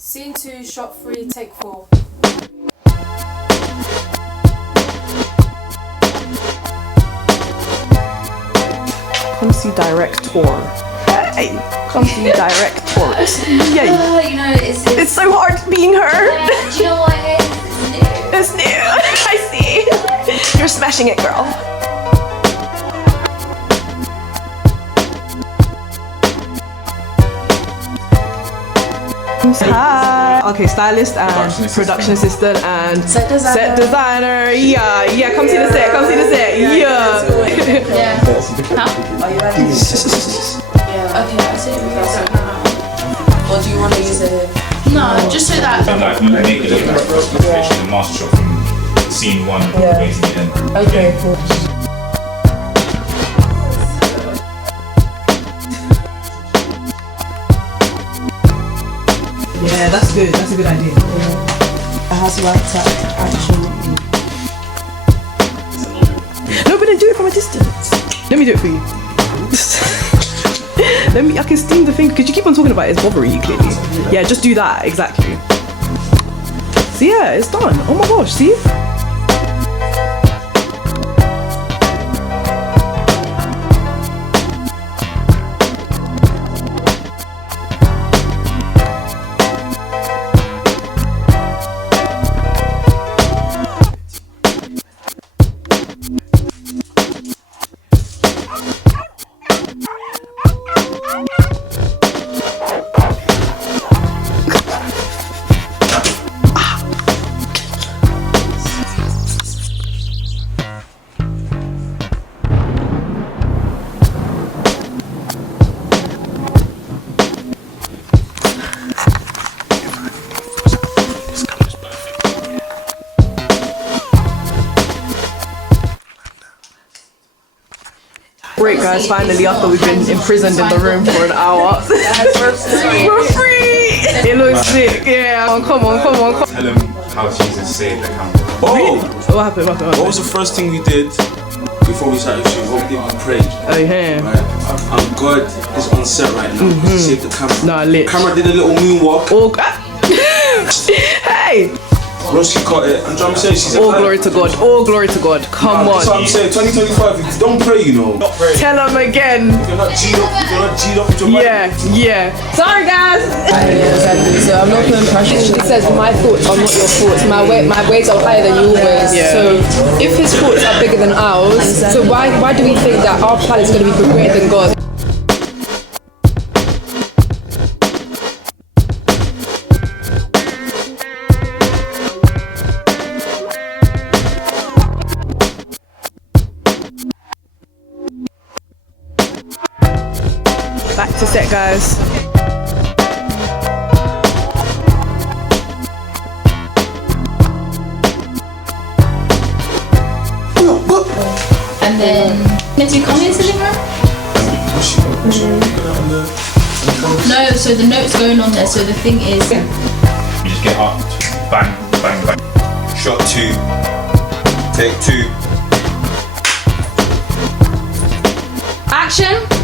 Scene 2, shot 3, take 4. Come see director. Hey, come see director. Yay. You know, It's so hard being her. Yeah, do you know what it is? It's new. I see. You're smashing it, girl. Hi. Okay, stylist and production assistant and set designer. Yeah. Come see the set. Come see the set. Yeah. Yeah. Huh? Are you ready? Yeah. Okay, I see it. Or do you want to use it? No, just so that. Like make it look like literally the master shot from scene 1 all the way to the end. Okay, cool. Yeah, that's good. That's a good idea. I have to write action. No, but then do it from a distance. Let me do it for you. I can steam the thing because you keep on talking about it's bothering you clearly. Yeah, just do that exactly. So yeah, it's done. Oh my gosh, see? Break, guys, finally, after we've been imprisoned in the room for an hour. We're free! It looks sick, yeah. Come on. Tell him how Jesus saved the camera. Oh! What happened? What was the first thing we did before we started shooting? What did we pray? Oh, yeah. Right? And God is on set right now. He saved the camera. Nah, lit. Camera did a little moonwalk. Hey! Rosie caught it. And I'm saying she's All glory to God. All glory to God. Come That's what on. I'm saying. 2025. Don't pray, you know. Not pray. Tell them again. If you're not G'd up with your Yeah. Sorry, guys. Exactly. So I'm not putting pressure. It says my thoughts are not your thoughts. My ways are higher than your ways. Yeah. So if his thoughts are bigger than ours, so why do we think that our plan is going to be greater than God? Back to set, guys. And then. Did you come into the living room? No, so the note's going on there, so the thing is. You just get up, bang. Shot 2. Take 2. Action!